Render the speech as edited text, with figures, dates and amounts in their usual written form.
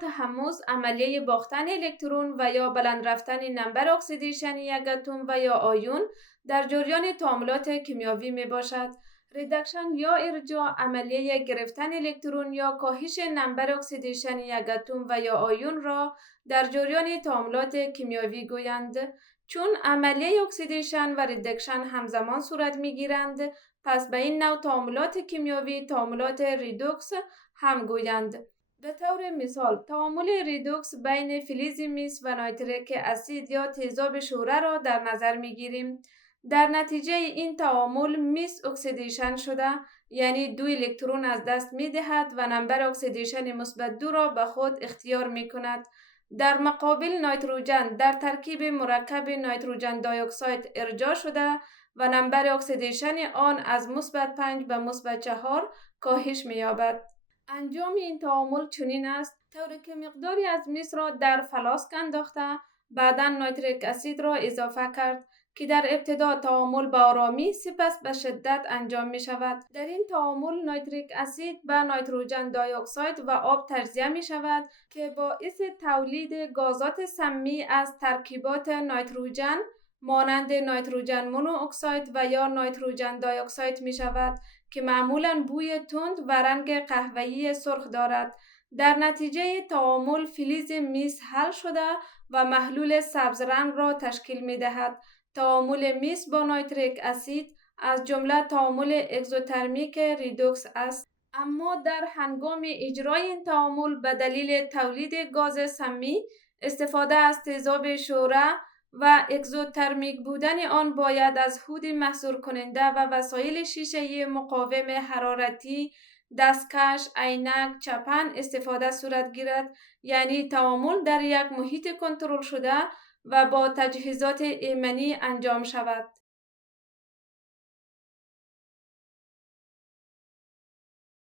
تحمض عملیه باختن الکترون و یا بلند رفتن نمبر اکسیدیشن یک اتم و یا آیون در جریان تعاملات کیمیاوی می باشد. ریدکشن یا ارجاع عملیه گرفتن الکترون یا کاهش نمبر اکسیدیشن یک اتم و یا آیون را در جریان تعاملات کیمیاوی گویند. چون عملیه اکسیدیشن و ریدکشن همزمان صورت می گیرند، پس به این نوع تعاملات کیمیاوی تعاملات ریدوکس هم گویند. به طور مثال تعامل ریدوکس بین فلز مس و نیتریک اسید یا تیزاب شوره را در نظر می گیریم. در نتیجه این تعامل مس اکسیدیشن شده، یعنی 2 الکترون از دست می دهد و نمبر اکسیدیشن مثبت 2 را به خود اختیار می کند. در مقابل نیتروژن در ترکیب مرکب نیتروژن دی اکساید ارجاع شده و نمبر اکسیدیشن آن از مثبت 5 به مثبت 4 کاهش می یابد. انجام این تعامل چنین است طوری که مقداری از مس را در فلاسک انداخته بعدا نیتریک اسید را اضافه کرد که در ابتدا تعامل به آرامی سپس به شدت انجام می شود. در این تعامل نیتریک اسید به نیتروژن دی اکساید و آب تجزیه می شود که باعث تولید گازات سمی از ترکیبات نیتروژن مانند نیتروژن مونو اکساید و یا نیتروژن دی اکساید می شود که معمولاً بوی تند و رنگ قهوه‌ای سرخ دارد. در نتیجه تعامل فلز مس حل شده و محلول سبز رنگ را تشکیل می دهد. تعامل مس با نیتریک اسید از جمله تعامل اگزوترمیک ریدوکس است. اما در هنگام اجرای این تعامل به دلیل تولید گاز سمی استفاده از تیزاب شوره و اگزوترمیک بودن آن باید از هود محصور کننده و وسایل شیشه‌ای مقاوم حرارتی، دستکش، عینک، چپن استفاده صورت گیرد، یعنی تعامل در یک محیط کنترل شده و با تجهیزات ایمنی انجام شود.